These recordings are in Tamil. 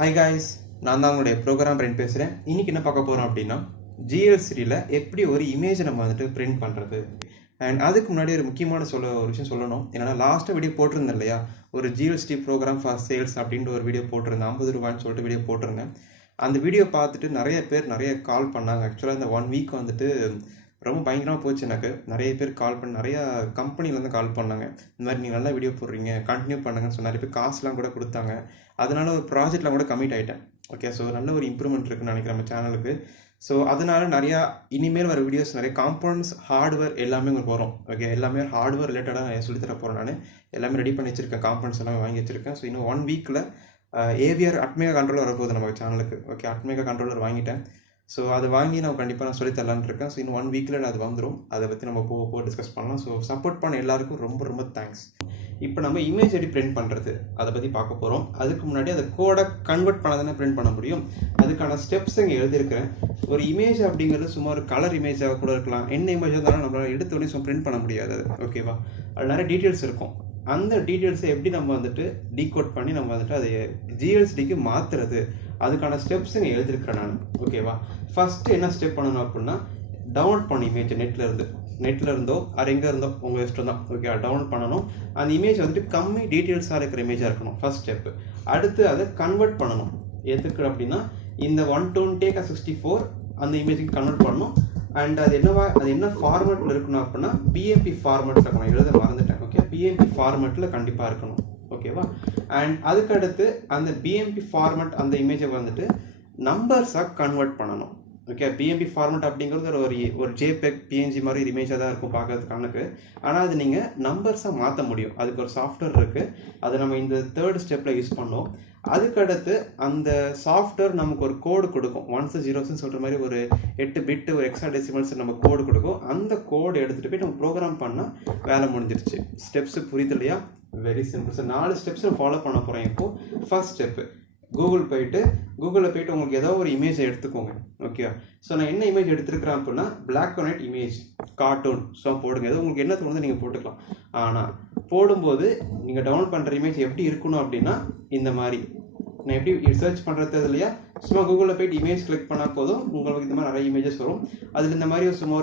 Hi guys, நான் தான் உங்களுடைய ப்ரோக்ராம் பிரிண்ட் பேசுகிறேன். இன்றைக்கி என்ன பார்க்க போகிறோம் அப்படின்னா GLCDயில் எப்படி ஒரு இமேஜை நம்ம வந்துட்டு பிரிண்ட் பண்ணுறது. அண்ட் அதுக்கு முன்னாடி ஒரு முக்கியமான ஒரு விஷயம் சொல்லணும். ஏன்னா லாஸ்ட்டாக வீடியோ போட்டிருந்தேன் இல்லையா, ஒரு GLCD ப்ரோக்ராம் ஃபார் சேல்ஸ் அப்படின்ற ஒரு வீடியோ போட்டிருந்தேன். 50 ரூபான்னு சொல்லிட்டு வீடியோ போட்டிருந்தேன். அந்த வீடியோ பார்த்துட்டு நிறைய கால் பண்ணாங்க. ஆக்சுவலாக இந்த 1 வீக் வந்துட்டு ரொம்ப பயங்கரமாக போச்சு. எனக்கு நிறைய பேர் கால் பண்ணி நிறையா கம்பெனிலேருந்து கால் பண்ணாங்க. இந்த மாதிரி நீங்கள் நல்லா வீடியோ போடுறீங்க, கண்டினியூ பண்ணுங்கன்னு சொன்ன நிறைய பேர் காசுலாம் கூட கொடுத்தாங்க. அதனால் ஒரு ப்ராஜெக்ட்லாம் கூட கமிட் ஆகிட்டேன். ஓகே, ஸோ நல்ல ஒரு இம்ப்ரூவ்மெண்ட் இருக்குன்னு நினைக்கிறேன் நம்ம சேனலுக்கு. ஸோ அதனால் நிறையா இனிமேல் வர வீடியோஸ் நிறைய காம்பனன்ட்ஸ் ஹார்ட்வேர் எல்லாமே உங்களுக்கு வரும். ஓகே, எல்லாமே ஹார்ட்வேர் ரிலேட்டடாக சொல்லித்தர போகிறேன். நான் எல்லாமே ரெடி பண்ணி வச்சுருக்கேன், காம்பனன்ட்ஸ் எல்லாமே வாங்கி வச்சுருக்கேன். ஸோ இன்னும் 1 வீக்கில் ஏவிஆர் அட்மேகா கண்ட்ரோலர் வரப்போகுது நம்ம சேனலுக்கு. ஓகே, அட்மேகா கண்ட்ரோலர் வாங்கிட்டேன். ஸோ அது வாங்கி நான் கண்டிப்பாக நான் சொல்லித்தரலான்னு இருக்கேன். ஸோ இன்னும் 1 வீக்கில் அது வந்துடும். அதை பற்றி நம்ம போக டிஸ்கஸ் பண்ணலாம். ஸோ சப்போர்ட் பண்ண எல்லாருக்கும் ரொம்ப தேங்க்ஸ். இப்போ நம்ம இமேஜ் எப்படி பிரிண்ட் பண்ணுறது அதை பற்றி பார்க்க போகிறோம். அதுக்கு முன்னாடி அதை கோடை கன்வெர்ட் பண்ண தானே பிரிண்ட் பண்ண முடியும். அதுக்கான ஸ்டெப்ஸ் இங்கே எழுதியிருக்கிறேன். ஒரு இமேஜ் அப்படிங்கிறது சும்மா ஒரு கலர் இமேஜாக கூட இருக்கலாம். என்ன இமேஜ் இருந்தாலும் நம்மளால் எடுத்தோடனே பிரிண்ட் பண்ண முடியாது. அது ஓகேவா, அது நிறைய டீட்டெயில்ஸ் இருக்கும். அந்த டீட்டெயில்ஸை எப்படி நம்ம வந்துட்டு டீகோட் பண்ணி நம்ம வந்துட்டு அதை GLCDக்கு மாற்றுறது, அதுக்கான ஸ்டெப்ஸ் இங்கே எழுதியிருக்கிறேன் நான். ஓகேவா, ஃபஸ்ட்டு என்ன ஸ்டெப் பண்ணணும் அப்படின்னா, டவுன்லோட் பண்ண இமேஜ் நெட்டில் இருந்தோ அது எங்கே இருந்தோ உங்கள் இஷ்டம் தான். ஓகே, டவுன்லோட் பண்ணணும். அந்த இமேஜ் வந்துட்டு கம்மி டீட்டெயில்ஸாக இருக்கிற இமேஜாக இருக்கணும் ஃபஸ்ட் ஸ்டெப்பு. அடுத்து அதை கன்வெர்ட் பண்ணணும். எதுக்கு அப்படின்னா, இந்த 128x64 அந்த இமேஜுக்கு கன்வெர்ட் பண்ணணும். அண்ட் அது என்ன ஃபார்மேட்டில் இருக்கணும் அப்படின்னா BMP ஃபார்மேட்டில் இருக்கணும். எழுத மறந்துட்டேன். ஓகே, BMP ஃபார்மேட்டில் கண்டிப்பாக இருக்கணும். ஓகேவா, அண்ட் அதுக்கடுத்து அந்த BMP ஃபார்மேட் அந்த இமேஜை வந்துட்டு நம்பர்ஸாக கன்வெர்ட் பண்ணணும். ஓகே, BMP ஃபார்மேட் அப்படிங்கிறது ஒரு JPEG PNG மாதிரி ஒரு இமேஜாக தான் இருக்கும் பார்க்கறதுக்கு கணக்கு. ஆனால் அது நீங்கள் நம்பர்ஸாக மாற்ற முடியும். அதுக்கு ஒரு சாஃப்ட்வேர் இருக்குது. அதை நம்ம இந்த 3rd ஸ்டெப்பில் யூஸ் பண்ணோம். அதுக்கடுத்து அந்த சாஃப்ட்வேர் நமக்கு ஒரு கோடு கொடுக்கும். 1s 0s சொல்கிற மாதிரி ஒரு 8 பிட்டு ஒரு எக்ஸ்ட்ரா டெசிமல்ஸ் நம்ம கோடு கொடுக்கும். அந்த கோடு எடுத்துகிட்டு போய் நம்ம ப்ரோக்ராம் பண்ணால் வேலை முடிஞ்சிருச்சு. ஸ்டெப்ஸு புரியுது இல்லையா? Very simple. So 4 steps follow பண்ண போகிறேன். இப்போது ஃபர்ஸ்ட் ஸ்டெப்பு, கூகுளில் போயிட்டு உங்களுக்கு ஏதோ ஒரு இமேஜை எடுத்துக்கோங்க. ஓகே, ஸோ நான் என்ன இமேஜ் எடுத்துருக்கிறேன் அப்படின்னா Black and White image, cartoon. So போடுங்க, ஏதோ உங்களுக்கு என்ன தோணுதோ நீங்கள் போட்டுக்கலாம். ஆனால் போடும்போது நீங்கள் டவுன்லோட் பண்ணுற இமேஜ் எப்படி இருக்கணும் அப்படின்னா, இந்த மாதிரி நான் எப்படி சர்ச் பண்ணுறது இல்லையா, சும்மா கூகுளில் போயிட்டு இமேஜ் கிளிக் பண்ணால் போதும், உங்களுக்கு இந்த மாதிரி நிறைய இமேஜஸ் வரும். அதில் இந்த மாதிரி சும்மா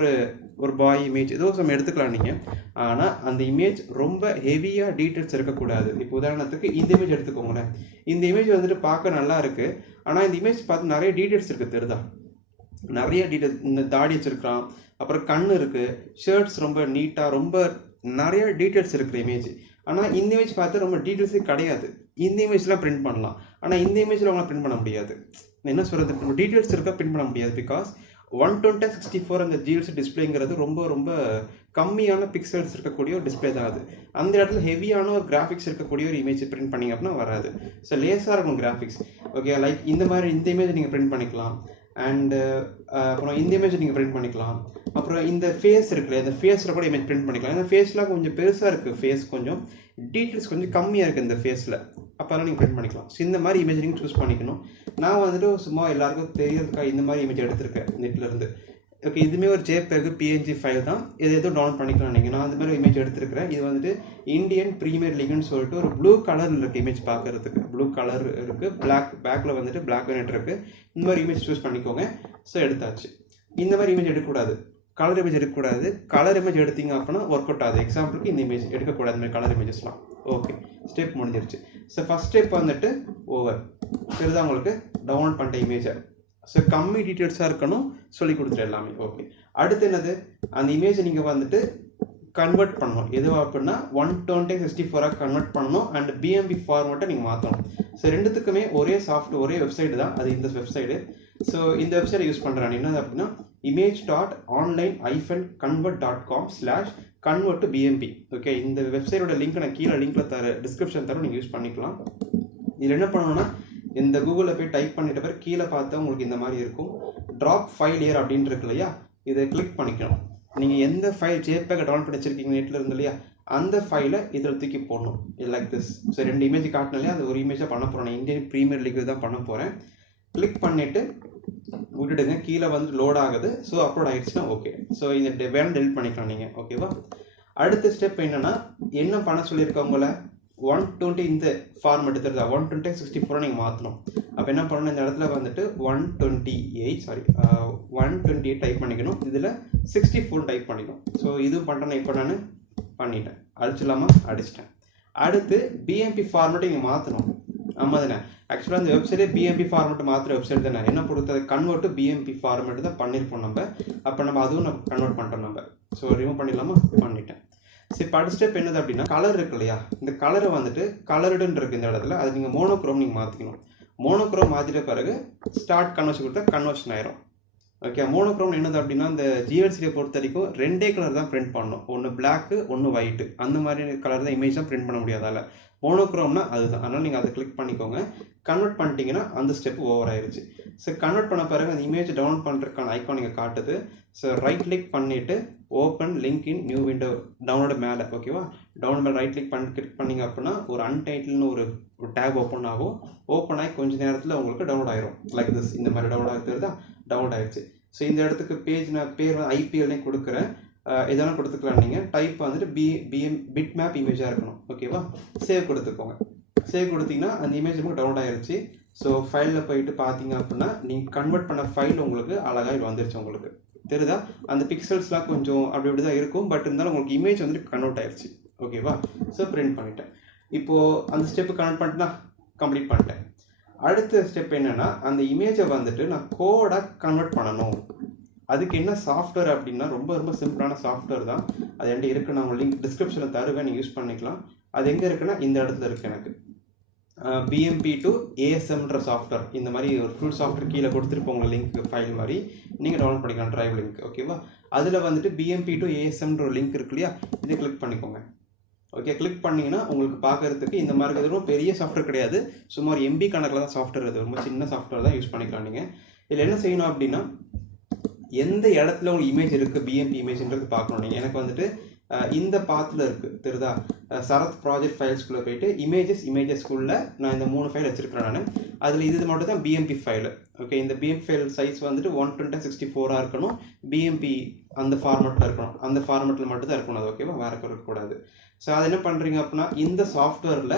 ஒரு பாய் இமேஜ் ஏதோ நம்ம எடுத்துக்கலாம் நீங்கள். ஆனால் அந்த இமேஜ் ரொம்ப ஹெவியாக டீட்டெயில்ஸ் இருக்கக்கூடாது. இப்போ உதாரணத்துக்கு இந்த இமேஜ் எடுத்துக்கோங்களேன். இந்த இமேஜ் வந்துட்டு பார்க்க நல்லா இருக்குது. ஆனால் இந்த இமேஜ் பார்த்து நிறைய டீட்டெயில்ஸ் இருக்குது, தெரியுதா? நிறைய டீட்டெயில்ஸ். இந்த தாடி வச்சுருக்கலாம், அப்புறம் கண் இருக்குது, ஷர்ட்ஸ் ரொம்ப நீட்டாக, ரொம்ப நிறைய டீட்டெயில்ஸ் இருக்கிற இமேஜ். ஆனால் இந்த இமேஜ் பார்த்து ரொம்ப டீட்டெயில்ஸே கிடையாது. இந்த இமேஜ்லாம் பிரிண்ட் பண்ணலாம், ஆனால் இந்த இமேஜில் அவங்களாம் பிரிண்ட் பண்ண முடியாது. என்ன சொல்கிறது, டீட்டெயில்ஸ் இருக்கா பிரிண்ட் பண்ண முடியாது. பிகாஸ் 120x64 அந்த GLCD டிஸ்பிளேங்கிறது ரொம்ப கம்மியான பிக்சல்ஸ் இருக்கக்கூடிய ஒரு டிஸ்பிளே தான் அது. அந்த இடத்துல ஹெவியான ஒரு கிராஃபிக்ஸ் இருக்கக்கூடிய ஒரு இமேஜ் பிரிண்ட் பண்ணிங்க அப்படின்னா வராது. ஸோ லேஸாக இருக்கும் கிராஃபிக்ஸ். ஓகே, லைக் இந்த மாதிரி இந்த இமேஜ் நீங்கள் பிரிண்ட் பண்ணிக்கலாம். அண்டு அப்புறம் இந்த இமேஜ் நீங்கள் பிரிண்ட் பண்ணிக்கலாம். அப்புறம் இந்த ஃபேஸ் இருக்குல்ல, இந்த ஃபேஸில் கூட இமேஜ் பிரிண்ட் பண்ணிக்கலாம். இந்த ஃபேஸ்லாம் கொஞ்சம் பெருசாக இருக்குது, ஃபேஸ் கொஞ்சம் டீட்டெயில்ஸ் கொஞ்சம் கம்மியாக இருக்குது இந்த ஃபேஸில், அப்போலாம் நீங்கள் பிரிண்ட் பண்ணிக்கலாம். ஸோ இந்த மாதிரி இமேஜ் நீங்கள் சூஸ் பண்ணிக்கணும். நான் வந்துட்டு சும்மா எல்லாருக்கும் தெரியறதுக்கா இந்த மாதிரி இமேஜ் எடுத்திருக்கேன் நெட்லேருந்து. ஓகே, இதுவுமே ஒரு JPEG PNG ஃபைல் தான். இது எதுவும் டவுன்லோட் பண்ணிக்கலாம் நீங்கள். நான் அந்த மாதிரி இமேஜ் எடுத்துருக்கிறேன். இது வந்துட்டு இந்தியன் ப்ரீமியர் லீக்னு சொல்லிட்டு ஒரு ப்ளூ கலரில் இருக்குது இமேஜ் பார்க்குறதுக்கு. ப்ளூ கலர் இருக்குது, பேக்கில் வந்துட்டு Black and White இருக்குது. இந்த மாதிரி இமேஜ் சூஸ் பண்ணிக்கோங்க. ஸோ எடுத்தாச்சு. இந்த மாதிரி இமேஜ் எடுக்கக்கூடாது, கலர் இமேஜ் எடுக்கக்கூடாது. கலர் இமேஜ் எடுத்தீங்க அப்படின்னா ஒர்க் அவுட் ஆகுது. எக்ஸாம்பிளுக்கு இந்த இமேஜ் எடுக்கக்கூடாது, இந்த மாதிரி கலர் இமேஜஸ்லாம். ஓகே, ஸ்டெப் முடிஞ்சிருச்சு. ஸோ ஃபஸ்ட் ஸ்டெப் வந்துட்டு ஓவர். தெரியுதா உங்களுக்கு? டவுன்லோட் பண்ணிட்ட இமேஜை. ஸோ கம்மி டீட்டெயில்ஸாக இருக்கணும், சொல்லி கொடுத்துரு எல்லாமே. ஓகே, அடுத்து என்னது, அந்த இமேஜை நீங்கள் வந்துட்டு கன்வெர்ட் பண்ணணும். எதுவாக அப்படின்னா 120x64 கன்வெர்ட் பண்ணணும். அண்ட் BMP ஃபார்மேட்டை நீங்கள் மாற்றணும். ஸோ ரெண்டுத்துக்குமே ஒரே சாஃப்ட்வேர், ஒரே வெப்சைட்டு தான். அது இந்த வெப்சைட்டு. ஸோ இந்த வெப்சைட்டை யூஸ் பண்ணுறேன். என்னது அப்படின்னா image.online-convert.com/convert to BMP. ஓகே, இந்த வெப்சைட்டோட லிங்க் நான் கீழே டிஸ்கிரிப்ஷன் தரோம், நீங்கள் யூஸ் பண்ணிக்கலாம். இதில் என்ன பண்ணணும்னா, இந்த கூகுளில் போய் டைப் பண்ணிட்ட பிறகு கீழே பார்த்தா உங்களுக்கு இந்த மாதிரி இருக்கும். ட்ராப் ஃபைல் ஏர் அப்படின்னு இருக்கு இல்லையா, இதை கிளிக் பண்ணிக்கணும். நீங்கள் எந்த ஃபைல் JPEG டவுன்லோட் பண்ணி வச்சிருக்கீங்க நெட்டில் இருந்து இல்லையா, அந்த ஃபைலை இதில் தூக்கி போடணும். இது லைக் திஸ். ஸோ 2 இமேஜ் காட்டின இல்லையா, அது ஒரு இமேஜாக பண்ண போகிறேன். நான் இந்தியன் ப்ரீமியர் லீக் தான் பண்ண போகிறேன். கிளிக் பண்ணிவிட்டு விட்டுடுங்க. கீழே வந்து லோட் ஆகுது. ஸோ அப்லோட் ஆகிடுச்சுன்னா ஓகே. ஸோ இந்த வேணும் டெலிட் பண்ணிக்கலாம் நீங்கள். ஓகேவா, அடுத்த ஸ்டெப் என்னென்னா, என்ன பண்ண சொல்லியிருக்கவங்கள 120 இந்த ஃபார்மேட் தெரியுதா 128x64 நீங்கள் மாற்றணும். அப்போ என்ன பண்ணணும், இந்த இடத்துல வந்துட்டு 128 டைப் பண்ணிக்கணும், இதில் 64 டைப் பண்ணிக்கணும். ஸோ இது பண்ணுறேன். இப்போ நான் பண்ணிட்டேன், அடிச்சிடலாமா, அடிச்சிட்டேன். அடுத்து பிஎம்பி ஃபார்மேட்டை நீங்கள் மாற்றணும். ஆமாம் தானே, ஆக்சுவலாக இந்த வெப்சைட்டே பிஎம்பி ஃபார்மேட் மாற்றுற வெப்சைட் தானே. என்ன பொறுத்தது கன்வெர்ட் டு பிஎம்பி ஃபார்மேட் தான் பண்ணியிருப்போம் நம்ம. அப்போ நம்ம அதுவும் நம்ம கன்வெர்ட் பண்ணிட்டோம் நம்ம. ஸோ ரிமூவ் பண்ணிடலாமா, பண்ணிட்டேன். சரி, இப்போ அடுத்த ஸ்டெப் என்னது அப்படின்னா, கலர் இருக்கு இல்லையா, இந்த கலரை வந்துட்டு கலர்டுன்னு இருக்குது இந்த இடத்துல, அது நீங்கள் மோனோக்ரோம் நீங்கள் மாற்றிக்கணும். மோனோக்ரோம் மாற்றிட்ட பிறகு ஸ்டார்ட் கன்வர்ஷன் கொடுத்தா கன்வர்ஷன் ஆயிரும். ஓகே, மோனோக்ரோம் என்னது அப்படின்னா, இந்த ஜிஎல்சியை பொறுத்த வரைக்கும் 2 கலர் தான் பிரிண்ட் பண்ணணும். ஒன்று பிளாக்கு, ஒன்று ஒயிட்டு. அந்த மாதிரி கலர் தான் இமேஜ் தான் பிரிண்ட் பண்ண முடியாதால. மோனோக்ரோம்னா அதுதான். அதனால் நீங்கள் அதை கிளிக் பண்ணிக்கோங்க. கன்வெர்ட் பண்ணிட்டீங்கன்னா அந்த ஸ்டெப் ஓவர் ஆயிடுச்சு. ஸோ கன்வெர்ட் பண்ண பிறகு அந்த இமேஜ் டவுன்லோட் பண்ணுறதுக்கான ஐக்கான் நீங்கள் காட்டுது. ஸோ ரைட் கிளிக் பண்ணிவிட்டு open link in new window, download மேலே. ஓகேவா, டவுன்லோட் மேலே ரைட் கிளிக் பண்ணிங்க அப்படின்னா ஒரு அன்டைட்டில்னு ஒரு டேப் ஓப்பன் ஆகும். ஓப்பன் ஆகி கொஞ்சம் நேரத்தில் உங்களுக்கு டவுன்லோட் ஆயிரும். லைக் திஸ், இந்த மாதிரி டவுன்லோட் ஆகிறது தான் டவுன்லோட் ஆயிடுச்சு. ஸோ இந்த இடத்துக்கு பேஜ் நான் பேர் வந்து ஐபிஎல்னே கொடுக்குறேன். இதெல்லாம் கொடுத்துக்கலாம். நீங்கள் டைப் வந்துட்டு பிட் மேப் இமேஜாக இருக்கணும். ஓகேவா, சேவ் கொடுத்துக்கோங்க. சேவ் கொடுத்தீங்கன்னா அந்த இமேஜ் நமக்கு டவுன்லோட் ஆயிருச்சு. ஸோ ஃபைலில் போயிட்டு பார்த்தீங்க அப்படின்னா நீங்கள் கன்வெர்ட் பண்ண ஃபைல் உங்களுக்கு அழகாக வந்துருச்சு. உங்களுக்கு தெரியுதா, அந்த பிக்சல்ஸ்லாம் கொஞ்சம் அப்படி இப்படி தான் இருக்கும். பட் இருந்தாலும் உங்களுக்கு இமேஜ் வந்துட்டு கன்வெர்ட் ஆயிடுச்சு. ஓகேவா, ஸோ பிரிண்ட் பண்ணிட்டேன். இப்போது அந்த ஸ்டெப்பு கன்வெர்ட் பண்ணிட்டுனா கம்ப்ளீட் பண்ணிட்டேன். அடுத்த ஸ்டெப் என்னென்னா, அந்த இமேஜை வந்துட்டு நான் கோடாக கன்வெர்ட் பண்ணணும். அதுக்கு என்ன சாஃப்ட்வேர் அப்படின்னா, ரொம்ப ரொம்ப சிம்பிளான சாஃப்ட்வேர் தான். அது என்கிட்ட இருக்குது, நான் உங்கள் லிங்க் டிஸ்கிரிப்ஷனில் தருவேன், நீங்கள் யூஸ் பண்ணிக்கலாம். அது எங்கே இருக்குன்னா இந்த இடத்துல இருக்குது. எனக்கு BMP2 ASMன்ற சாஃப்ட்வேர், இந்த மாதிரி ஒரு ஃபுல் சாஃப்ட்வேர் கீழே கொடுத்துருப்போம் உங்கள் லிங்க் ஃபைல் மாதிரி, நீங்கள் டவுன்லோட் பண்ணிக்கலாம், ட்ரைவ் லிங்க். ஓகேவா, அதில் வந்துட்டு BMP2 ASMன்ற ஒரு லிங்க் இருக்கு இல்லையா, இதை கிளிக் பண்ணிக்கோங்க. ஓகே, கிளிக் பண்ணிங்கன்னா உங்களுக்கு பார்க்குறதுக்கு இந்த மாதிரி ரொம்ப பெரிய சாஃப்ட்வேர் கிடையாது, சுமார் MB கணக்கில் தான் சாஃப்ட்வேர். அது ரொம்ப சின்ன சாஃப்ட்வேர் தான், யூஸ் பண்ணிக்கலாம் நீங்கள். இதில் என்ன செய்யணும் அப்படின்னா, எந்த இடத்துல உங்களுக்கு இமேஜ் இருக்குது, BMP இமேஜ்ன்றது பார்க்கணும் நீங்கள். எனக்கு வந்துட்டு இந்த பாத்தில் இருக்குது தெரியுதா, சரத் ப்ராஜெக்ட் ஃபைல்ஸ்குள்ளே போயிட்டு இமேஜஸ்குள்ளே நான் இந்த 3 ஃபைல் வச்சுருக்கிறேன் நான். அதில் இது மட்டும் தான் BMP ஃபைலு. ஓகே, இந்த BMP ஃபைல் சைஸ் வந்துட்டு 120x64 இருக்கணும். BMP அந்த ஃபார்மெட்டில் இருக்கணும், அந்த ஃபார்மெட்டில் மட்டும் தான் இருக்கணும் அது. ஓகேவா, வேறு இருக்கக்கூடாது. ஸோ அது என்ன பண்ணுறீங்க அப்படின்னா, இந்த சாஃப்ட்வேரில்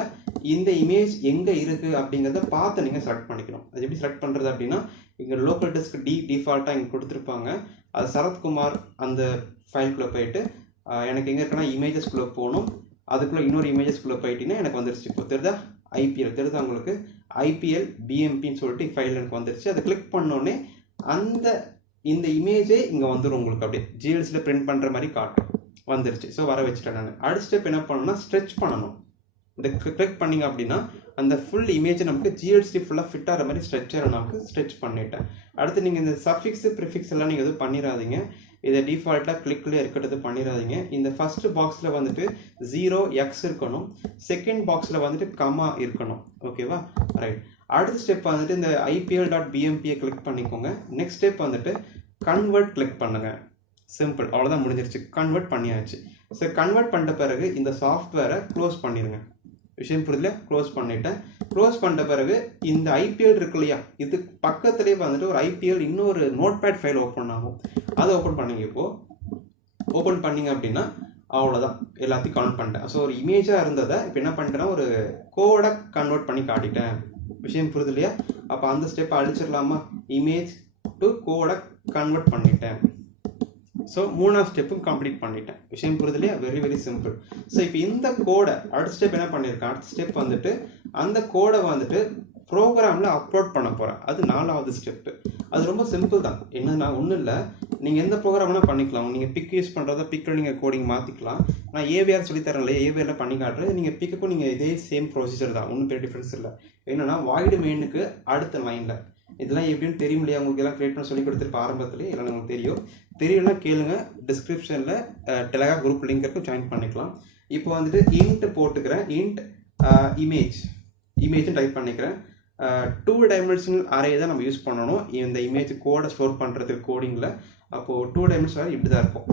இந்த இமேஜ் எங்கே இருக்குது அப்படிங்கிறத பார்த்து நீங்கள் செலக்ட் பண்ணிக்கணும். அது எப்படி செலக்ட் பண்ணுறது அப்படின்னா, இங்கே லோக்கல் டெஸ்க் டிஃபால்ட்டாக இங்கே கொடுத்துருப்பாங்க. அது சரத்குமார் அந்த ஃபைல்குள்ளே போயிட்டு எனக்கு எங்கே இருக்குன்னா இமேஜஸ்குள்ளே போகணும். அதுக்குள்ளே இன்னொரு இமேஜஸ்குள்ளே போயிட்டீங்கன்னா எனக்கு வந்துருச்சு. இப்போ தெரியுதா, IPL தெரியுதா உங்களுக்கு, IPL BMPன்னு சொல்லிட்டு ஃபைல் எனக்கு வந்துருச்சு. அதை கிளிக் பண்ணோடனே இந்த இமேஜே இங்கே வந்துடும் உங்களுக்கு. அப்படியே GLCயில் பிரிண்ட் பண்ணுற மாதிரி காட்டும், வந்துருச்சு. ஸோ வர வச்சுட்டேன் நான். அடுத்த ஸ்டெப் என்ன பண்ணணும்னா, ஸ்ட்ரெச் பண்ணணும். இந்த கிளிக் பண்ணிங்க அப்படின்னா அந்த ஃபுல் இமேஜை நமக்கு GLCD ஃபுல்லாக ஃபிட் ஆகிற மாதிரி ஸ்ட்ரெச்சரை நமக்கு ஸ்ட்ரெச் பண்ணிட்டேன். அடுத்து நீங்கள் இந்த சஃபிக்ஸு ப்ரிஃபிக்ஸ் எல்லாம் நீங்கள் எதுவும் பண்ணிடாதீங்க. இதை டிஃபால்ட்டாக கிளிக்லேயே இருக்கிறது பண்ணிடாதீங்க. இந்த ஃபஸ்ட்டு பாக்ஸில் வந்துட்டு 0x இருக்கணும், செகண்ட் பாக்ஸில் வந்துட்டு கமா இருக்கணும். ஓகேவா, ரைட். அடுத்த ஸ்டெப் வந்துட்டு இந்த IPL.BMPயை கிளிக் பண்ணிக்கோங்க. நெக்ஸ்ட் ஸ்டெப் வந்துட்டு கன்வெர்ட் கிளிக் பண்ணுங்கள். சிம்பிள், அவ்வளோதான், முடிஞ்சிருச்சு. கன்வெர்ட் பண்ணியாச்சு. ஸோ கன்வெர்ட் பண்ணிட்ட பிறகு இந்த சாஃப்ட்வேரை க்ளோஸ் பண்ணிடுங்க. விஷயம் புரியல, க்ளோஸ் பண்ணிட்டேன். க்ளோஸ் பண்ணிட்ட பிறகு இந்த IPL இருக்கு இல்லையா, இது பக்கத்துலேயே வந்துட்டு ஒரு IPL இன்னொரு நோட்பேட் ஃபைல் ஓப்பன் ஆகும். அதை ஓப்பன் பண்ணிங்க. இப்போது ஓப்பன் பண்ணிங்க அப்படின்னா அவ்வளோதான், எல்லாத்தையும் கன்வெர்ட் பண்ணிட்டேன். ஸோ ஒரு இமேஜாக இருந்ததை இப்போ என்ன பண்ணிட்டேன்னா ஒரு கோடை கன்வெர்ட் பண்ணி காட்டிட்டேன். விஷயம் புரியுது இல்லையா? அப்போ அந்த ஸ்டெப்பை அழிச்சிடலாமா, இமேஜ் டு கோடை கன்வெர்ட் பண்ணிட்டேன். ஸோ 3ஆவது ஸ்டெப்பும் கம்ப்ளீட் பண்ணிட்டேன். விஷயம் புரியுது இல்லையா? Very very simple. ஸோ இப்போ இந்த கோடை அடுத்த ஸ்டெப் என்ன பண்ணியிருக்கேன், அடுத்த ஸ்டெப் வந்துட்டு அந்த கோடை வந்துட்டு ப்ரோக்ராமில் அப்லோட் பண்ண போகிறேன். அது 4ஆவது ஸ்டெப்பு. அது ரொம்ப சிம்பிள் தான். என்னன்னா ஒன்றும் இல்லை, நீங்கள் எந்த ப்ரோக்ராம்னா பண்ணிக்கலாம். நீங்கள் பிக் யூஸ் பண்ணுறதா பிக்கில் நீங்கள் கோடிங் மாற்றிக்கலாம். நான் AVR சொல்லித்தரேன் இல்லையா, AVRல பண்ணி காட்டுறேன். நீங்கள் பிக்குக்கும் நீங்கள் இதே சேம் ப்ரொசீஜர் தான், ஒன்றும் பெரிய டிஃப்ரென்ஸ் இல்லை. என்னென்னா வாய்டு மெயினுக்கு அடுத்த லைனில் இதெல்லாம் எப்படின்னு தெரியும் இல்லையா, உங்களுக்கு எல்லாம் கிரியேட் பண்ண சொல்லி கொடுத்துருப்ப ஆரம்பத்துலேயே, எல்லாம் உங்களுக்கு தெரியலன்னா கேளுங்க, டிஸ்கிரிப்ஷனில் டெலகா குரூப் லிங்க் இருக்கும், ஜாயின் பண்ணிக்கலாம். இப்போ வந்துட்டு இன்ட் போட்டுக்கிறேன், இன்ட் இமேஜ் டைப் பண்ணிக்கிறேன். 2 டைமென்ஷனல் அரே தான் நம்ம யூஸ் பண்ணணும் இந்த இமேஜ் கோடை ஸ்டோர் பண்ணுறதுக்கு கோடிங்கில். அப்போது 2 டைமென்ஷனல் இப்படி தான் இருக்கும்.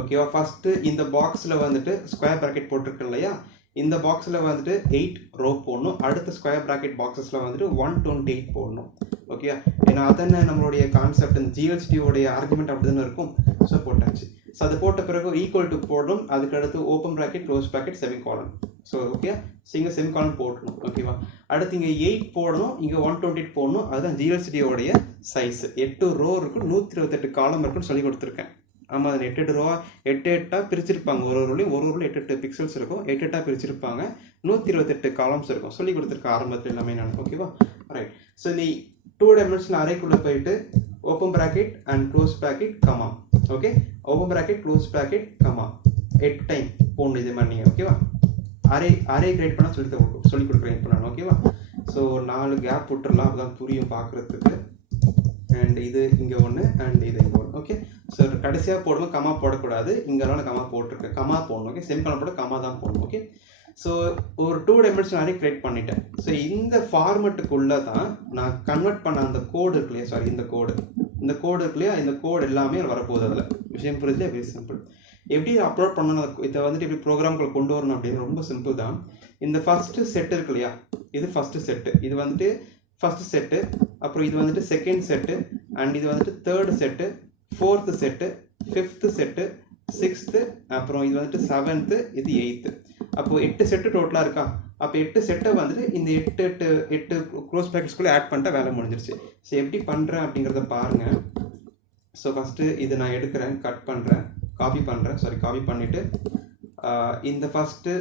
ஓகேவா, ஃபஸ்ட்டு இந்த பாக்ஸில் வந்துட்டு ஸ்கொயர் ப்ராக்கெட் போட்டிருக்கு இல்லையா, இந்த பாக்ஸில் வந்துட்டு 8 ரோ போடணும். அடுத்த ஸ்கொயர் ப்ராக்கெட் பாக்ஸஸில் வந்துட்டு 128 போடணும். ஓகே, ஏன்னா அதானே நம்மளுடைய கான்செப்ட், இந்த GLCDயோடைய ஆர்குமெண்ட் அப்படி தானே இருக்கும். ஸோ போட்டாச்சு. ஸோ அது போட்ட பிறகு ஈக்குவல் டு போடணும். அதுக்கு அடுத்து open bracket, close bracket, semicolon. So okay, so இங்கே செமிகாலன் போட்டணும். ஓகேவா, அடுத்து இங்கே 8 போடணும், இங்கே 128 போடணும். அதுதான் GLCD-யோடைய சைஸ். 8 ரோ இருக்கும், 128 காலம் இருக்குன்னு சொல்லி கொடுத்துருக்கேன். ஆமாம், அது 8 ரோ 8 பிரிச்சிருப்பாங்க. ஒரு ரோலையும் 8 பிக்சல்ஸ் இருக்கும், 8 பிரிச்சிருப்பாங்க, 128 காலம்ஸ் இருக்கும். சொல்லி கொடுத்துருக்க ஆரம்பத்தில் எல்லாமே நான். ஓகேவா, ரைட். ஸோ இந்த 2 டைமென்ஷனல் அரேக்குள்ளே போயிட்டு open bracket and close bracket comma. Okay, open bracket close bracket comma 8 time போடணும் இது மாதிரி நீங்கள். ஓகேவா, அரே கிரியேட் பண்ண சொல்லி கொடுக்குறேன் இப்போ நான். ஓகேவா, ஸோ 4 கேப் விட்டுறலாம், அப்பதான் புரியும் பார்க்குறதுக்கு. அண்ட் இது இங்கே ஒன்று அண்ட் இது இங்கே ஒன்று. ஓகே, ஸோ கடைசியாக போடணும், கமா போடக்கூடாது. இங்கெல்லாம் நான் கமா போட்டிருக்கேன், கமா போடணும். ஓகே, செமிகாலன் போட கமா தான் போடணும். ஓகே, ஸோ ஒரு 2 டைமென்ஷனல் அரே கிரியேட் பண்ணிட்டேன். ஸோ இந்த ஃபார்மெட்டுக்குள்ளே தான் நான் கன்வெர்ட் பண்ண அந்த கோடு இருக்கு இல்லையா, சாரி இந்த கோடு இருக்கு இல்லையா, இந்த கோடு எல்லாமே வரப்போகுது. அதில் விஷயம் புரியுது, வெரி சிம்பிள். எப்படி அப்லோட் பண்ணணும், இதை வந்துட்டு எப்படி ப்ரோக்ராம்களை கொண்டு வரணும் அப்படின்னு ரொம்ப சிம்பிள் தான். இந்த ஃபஸ்ட்டு செட்டு இருக்கு இல்லையா, இது ஃபஸ்ட்டு செட்டு, இது வந்துட்டு ஃபஸ்ட்டு செட்டு, அப்புறம் இது வந்துட்டு செகண்ட் செட்டு, அண்ட் இது வந்துட்டு third set, fourth set, fifth set, sixth, அப்புறம் இது வந்துட்டு செவன்த்து, இது எயித்து. அப்போது 8 செட்டு டோட்டலாக இருக்கா. அப்போ 8 செட்டை வந்துட்டு இந்த 8 க்ளோஸ் ப்ராக்கெட்ஸ்குள்ளே ஆட் பண்ணிட்டா வேலை முடிஞ்சிருச்சு. ஸோ எப்படி பண்ணுறேன் அப்படிங்கிறத பாருங்கள். ஸோ ஃபஸ்ட்டு இது நான் எடுக்கிறேன், கட் பண்ணுறேன், காப்பி பண்ணிவிட்டு இந்த ஃபஸ்ட்டு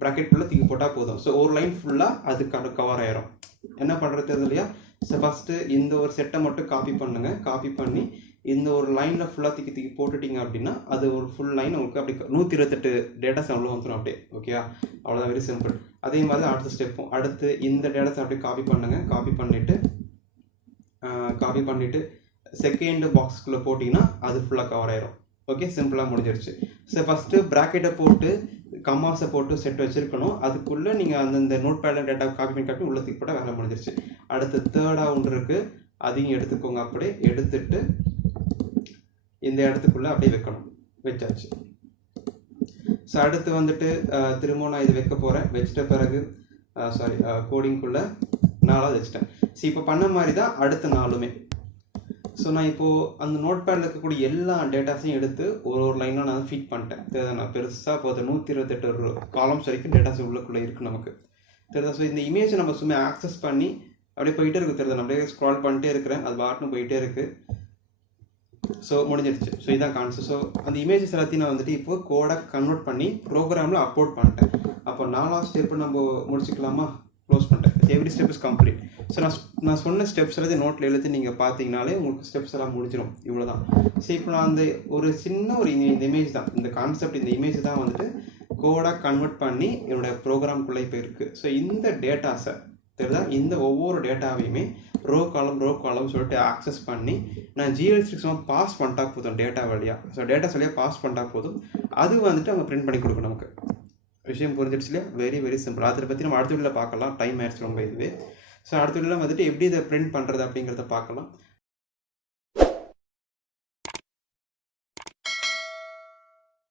ப்ராக்கெட்குள்ளே தூக்கி போட்டால் போதும். ஸோ ஒரு லைன் ஃபுல்லாக அது கவர் ஆயிரும். என்ன பண்ணுறது இல்லையா. ஸோ ஃபஸ்ட்டு இந்த ஒரு செட்டை மட்டும் காப்பி பண்ணுங்கள். காப்பி பண்ணி இந்த ஒரு லைனில் ஃபுல்லாக தூக்கி போட்டுட்டிங்க அப்படின்னா அது ஒரு ஃபுல் லைன் உங்களுக்கு அப்படி 128 டேட்டாஸ் அவ்வளோ வந்துடும் அப்படியே. ஓகேவா, அவ்வளோதான், வெரி சிம்பிள். அதே மாதிரி தான் அடுத்த ஸ்டெப்பும். அடுத்து இந்த டேட்டாஸ் அப்படியே காப்பி பண்ணுங்கள். காப்பி பண்ணிவிட்டு செகண்ட் பாக்ஸ்குள்ளே போட்டிங்கன்னா அது ஃபுல்லாக கவர் ஆயிரும். ஓகே, சிம்பிளாக முடிஞ்சிருச்சு. ஸோ ஃபஸ்ட்டு ப்ராக்கெட்டை போட்டு கமாஸை போட்டு செட் வச்சுருக்கணும். அதுக்குள்ளே நீங்கள் அந்தந்த நோட் பேடில் டேட்டா காப்பி பண்ணி உள்ள தூக்கி போட்டால் வேலை முடிஞ்சிருச்சு. அடுத்து தேர்டாக ஒன்று இருக்குது, அதையும் எடுத்துக்கோங்க. அப்படியே எடுத்துட்டு இந்த இடத்துக்குள்ளே அப்படியே வைக்கணும். வச்சாச்சு. ஸோ அடுத்து வந்துட்டு திரும்ப நான் இது வைக்க போகிறேன். வச்சிட்ட பிறகு கோடிங்குள்ளே 4 வச்சுட்டேன். ஸோ இப்போ பண்ண மாதிரி தான் அடுத்த 4மே. ஸோ நான் இப்போது அந்த நோட் பேடில் இருக்கக்கூடிய எல்லா டேட்டாஸையும் எடுத்து ஒரு லைனாக நான் ஃபீட் பண்ணிட்டேன். தெரியுதா, நான் பெருசாக போது 128 காலம்ஸ் வரைக்கும் டேட்டாஸ் உள்ளக்குள்ளே இருக்குது நமக்கு. தெரியுதா. ஸோ இந்த இமேஜை நம்ம சும்மா ஆக்சஸ் பண்ணி அப்படியே போயிட்டே இருக்குது. தெரியுதா, நான் அப்படியே ஸ்க்ரால் பண்ணிட்டே இருக்கிறேன், அது பாட்டுன்னு போயிட்டே இருக்குது. ஸோ முடிஞ்சிருச்சு. ஸோ இதான் கான்செப்ட். ஸோ அந்த இமேஜஸ் எல்லாத்தையும் நான் வந்துட்டு இப்போ கோடாக கன்வெர்ட் பண்ணி ப்ரோக்ராமில் அப்லோட் பண்ணிட்டேன். அப்போ 4வது ஸ்டெப்பு நம்ம முடிச்சுக்கலாமா. க்ளோஸ் பண்ணிட்டேன். Every step is complete. So நான் சொன்ன ஸ்டெப்ஸ் எல்லாத்தையும் நோட்டில் எழுதி நீங்கள் பார்த்தீங்கனாலே உங்களுக்கு ஸ்டெப்ஸ் எல்லாம் முடிஞ்சிடும். இவ்வளோ தான். ஸோ இப்போ நான் அந்த ஒரு சின்ன இந்த இமேஜ் தான், இந்த கான்செப்ட், இந்த இமேஜ் தான் வந்துட்டு கோடாக கன்வெர்ட் பண்ணி என்னோடய ப்ரோக்ராம்குள்ளே இப்போ இருக்குது. ஸோ இந்த டேட்டாஸை தெரியுதா, இந்த ஒவ்வொரு டேட்டாவையுமே ரோ காலம் சொல்லிட்டு ஆக்சஸ் பண்ணி நான் GLCD பாஸ் பண்ணிட்டா போதும் டேட்டா வழியாக. ஸோ டேட்டாஸ் வழியாக பாஸ் பண்ணிட்டா போதும். அது வந்துட்டு அவங்க பிரிண்ட் பண்ணி கொடுக்கும் நமக்கு. விஷயம் புரிஞ்சிடுச்சு இல்லையா, வெரி வெரி சிம்பிள். அதை பற்றி நம்ம அடுத்த வீடியோவில் பார்க்கலாம். டைம் ஆயிடுச்சு ரொம்ப இதுவே. ஸோ அடுத்த வீடியோவில் வந்துட்டு எப்படி இதை பிரிண்ட் பண்ணுறது அப்படிங்கிறத பார்க்கலாம்.